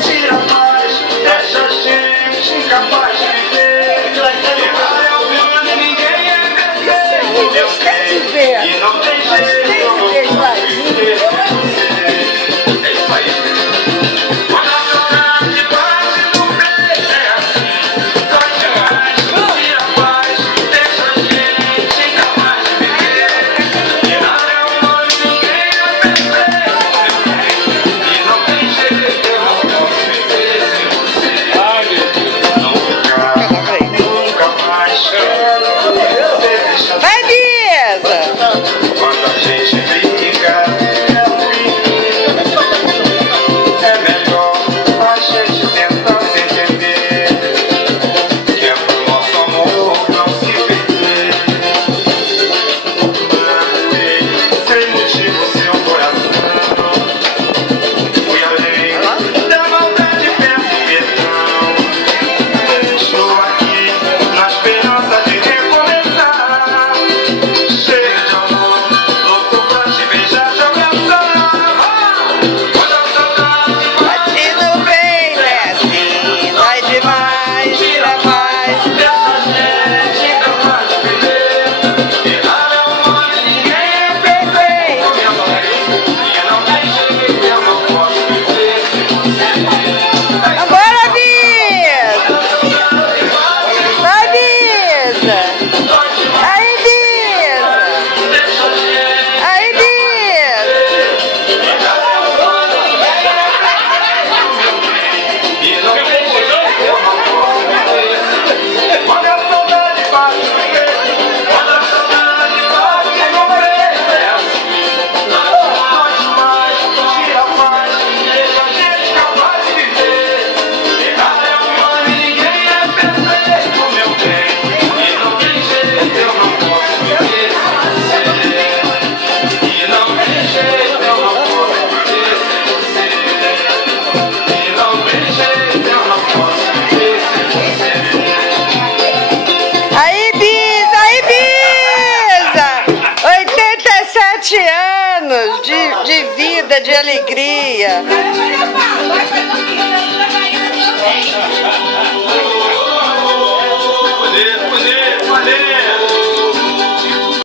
tira a paz, deixa a gente incapaz de viver. Ninguém é perfeito, eu sei, e não tem jeito, eu não posso viver sem você. É isso aí. Quando a saudade bate no peito, é assim, dói demais. Tira a paz, deixa a gente incapaz de viver. E nada é humano, ninguém é perfeito, e não tem jeito, eu não posso viver sem você. Nunca mais quero você deixar. Vai, Bisa! Quando a gente briga, é ruim. É melhor a gente tentar se entender, que é pro nosso amor não se perder. Magoei sem motivo seu coração. Fui além da maldade, peço perdão. Estou aqui na esperança de recomeçar. Cheio de amor, louco pra te beijar, te abraçar. Quando a saudade Bate no peito, é assim, dói demais, tira mais. deixa a gente incapaz de viver. E nada é humano, ninguém é perfeito, minha mãe. E não tem jeito, eu não posso viver sem você. Agora, Bisa! Vai, Bisa! Dói demais, Aí, Bisa! deixa a gente. Aí, Bisa! E nada é humano, ninguém é perfeito, e não tem jeito, eu não posso viver sem você. Quando a saudade bate no peito, quando a saudade bate no peito, é assim. Dói demais, tira a paz, deixa a gente capaz de viver. E nada é humano, ninguém é perfeito, meu bem. E não tem jeito, eu não posso viver sem você. E não tem jeito, eu não posso viver sem você. E não tem jeito, eu não posso viver sem você. Aí, Bisa! 87 anos de vida, de alegria. Bonito, bonito, bonito.